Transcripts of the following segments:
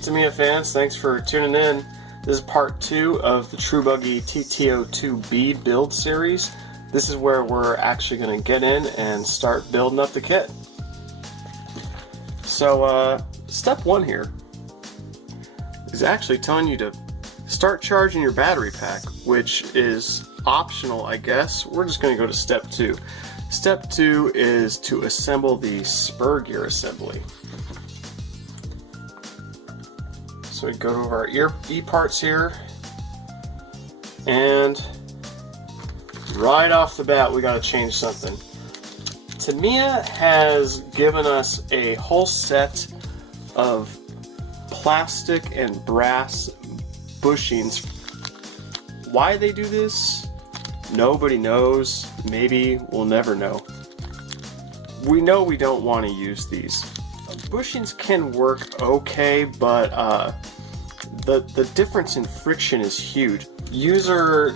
Tamiya fans, thanks for tuning in. This is part 2 of the True Buggy TT02B build series. This is where we're actually going to get in and start building up the kit. So step 1 here is actually telling you to start charging your battery pack, which is optional, I guess. We're just going to go to step 2. Step 2 is to assemble the spur gear assembly. So we go to our E-parts here, and right off the bat we got to change something. Tamiya has given us a whole set of plastic and brass bushings. Why they do this, nobody knows. Maybe we'll never know. We know we don't want to use these. Bushings can work okay, but the difference in friction is huge. User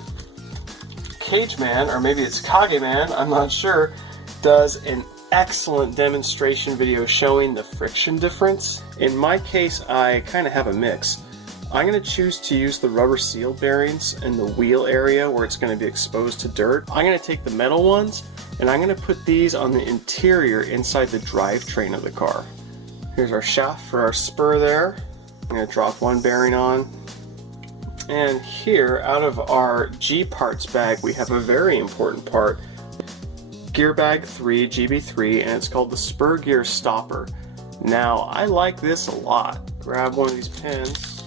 CAGEMAN, or maybe it's CAGEMAN, I'm not sure, does an excellent demonstration video showing the friction difference. In my case, I kind of have a mix. I'm going to choose to use the rubber seal bearings in the wheel area where it's going to be exposed to dirt. I'm going to take the metal ones and I'm going to put these on the interior inside the drivetrain of the car. Here's our shaft for our spur there. I'm going to drop one bearing on. And here, out of our G parts bag, we have a very important part. Gear bag 3, GB3, and it's called the spur gear stopper. Now, I like this a lot. Grab one of these pins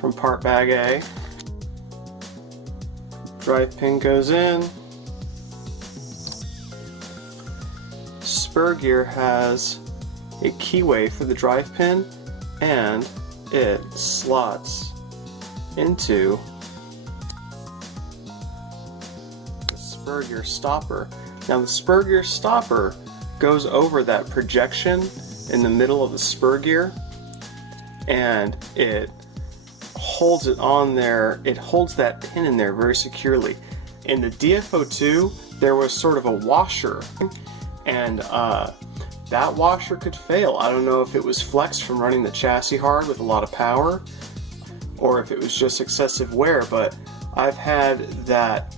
from part bag A. Drive pin goes in. Spur gear has a keyway for the drive pin, and it slots into the spur gear stopper. Now the spur gear stopper goes over that projection in the middle of the spur gear, and it holds it on there. It holds that pin in there very securely. In the DFO2 there was sort of a washer, and that washer could fail. I don't know if it was flexed from running the chassis hard with a lot of power, or if it was just excessive wear, but I've had that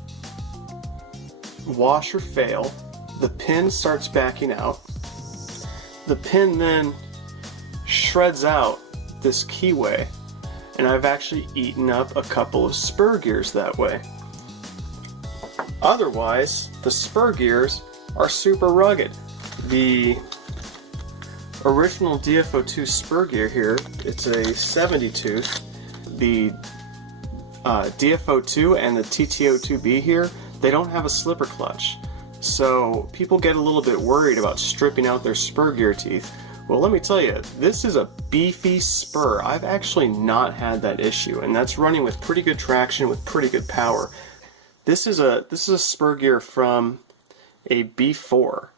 washer fail. The pin starts backing out. The pin then shreds out this keyway, and I've actually eaten up a couple of spur gears that way. Otherwise, the spur gears are super rugged. The original DFO2 spur gear here, it's a 70 tooth. The DFO2 and the TT02B here, they don't have a slipper clutch. So people get a little bit worried about stripping out their spur gear teeth. Well, let me tell you, this is a beefy spur. I've actually not had that issue, and that's running with pretty good traction with pretty good power. This is a spur gear from a B4.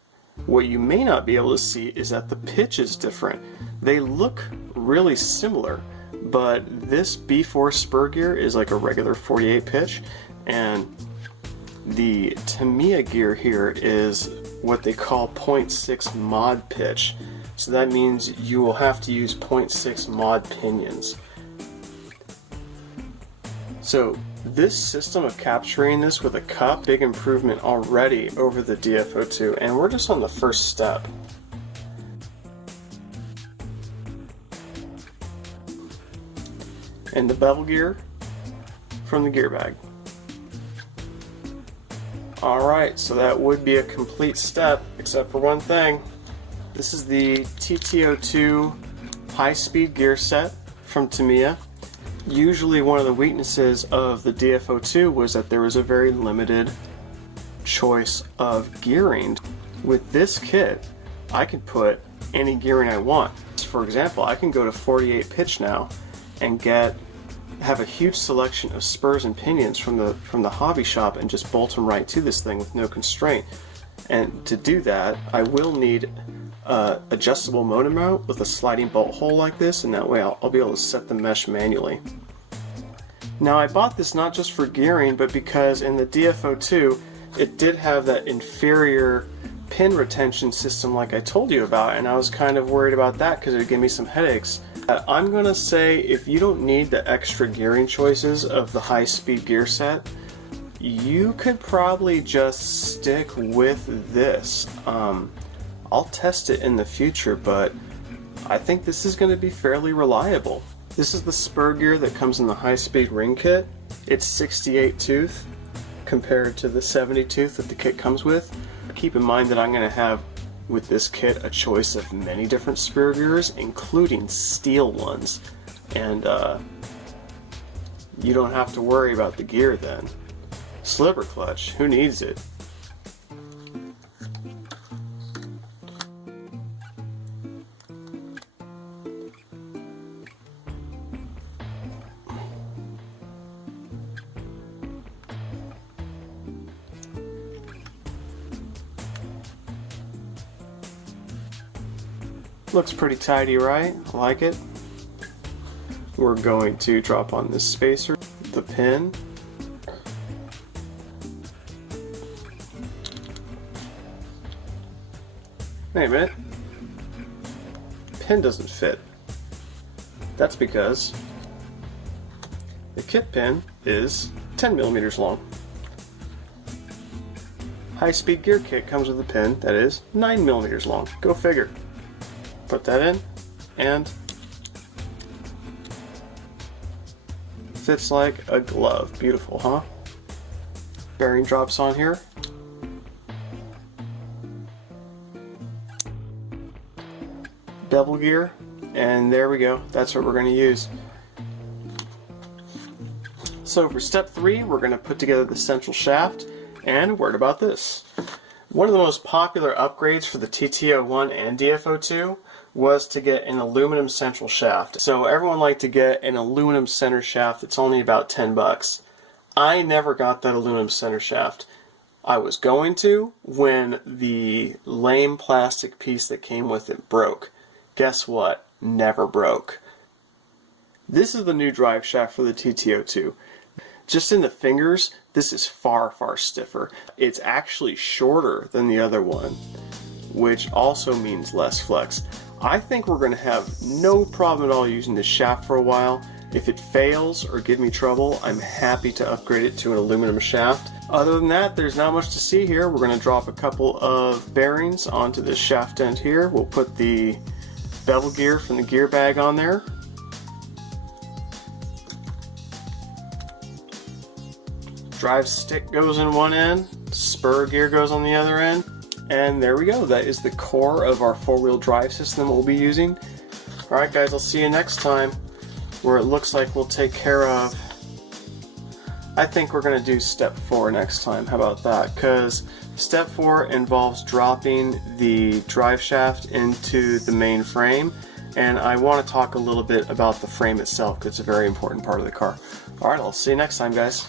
What you may not be able to see is that the pitch is different. They look really similar, but this B4 spur gear is like a regular 48 pitch, and the Tamiya gear here is what they call 0.6 mod pitch. So that means you will have to use 0.6 mod pinions. So this system of capturing this with a cup, big improvement already over the DFO2, and we're just on the first step. And the bevel gear from the gear bag. Alright, so that would be a complete step, except for one thing. This is the TT02 high-speed gear set from Tamiya. Usually one of the weaknesses of the DFO2 was that there was a very limited choice of gearing. With this kit, I can put any gearing I want. For example, I can go to 48 pitch now and have a huge selection of spurs and pinions from the hobby shop and just bolt them right to this thing with no constraint. And to do that, I will need adjustable motor mount with a sliding bolt hole like this, and that way I'll be able to set the mesh manually. Now I bought this not just for gearing, but because in the DFO2 it did have that inferior pin retention system like I told you about, and I was kind of worried about that because it would give me some headaches. I'm going to say if you don't need the extra gearing choices of the high-speed gear set, you could probably just stick with this. I'll test it in the future, but I think this is going to be fairly reliable. This is the spur gear that comes in the high-speed ring kit. It's 68 tooth compared to the 70 tooth that the kit comes with. Keep in mind that I'm going to have with this kit a choice of many different spur gears, including steel ones, and you don't have to worry about the gear then. Slipper clutch, who needs it? Looks pretty tidy, right? I like it. We're going to drop on this spacer, the pin. Wait a minute. Pin doesn't fit. That's because the kit pin is 10 millimeters long. High-speed gear kit comes with a pin that is 9 millimeters long. Go figure. Put that in, and fits like a glove. Beautiful, huh? Bearing drops on here. Bevel gear, and there we go. That's what we're going to use. So for step 3, we're going to put together the central shaft, and a word about this. One of the most popular upgrades for the TT01 and DF02 was to get an aluminum central shaft. So everyone liked to get an aluminum center shaft. It's only about 10 bucks. I never got that aluminum center shaft. I was going to when the lame plastic piece that came with it broke. Guess what? Never broke. This is the new drive shaft for the TT02. Just in the fingers, this is far, far stiffer. It's actually shorter than the other one, which also means less flex. I think we're going to have no problem at all using this shaft for a while. If it fails or gives me trouble, I'm happy to upgrade it to an aluminum shaft. Other than that, there's not much to see here. We're going to drop a couple of bearings onto this shaft end here. We'll put the bevel gear from the gear bag on there. Drive stick goes in one end, spur gear goes on the other end. And there we go. That is the core of our four-wheel drive system we'll be using. Alright guys, I'll see you next time, where it looks like we'll take care of... I think we're going to do step 4 next time. How about that? Because step 4 involves dropping the drive shaft into the main frame. And I want to talk a little bit about the frame itself, because it's a very important part of the car. Alright, I'll see you next time, guys.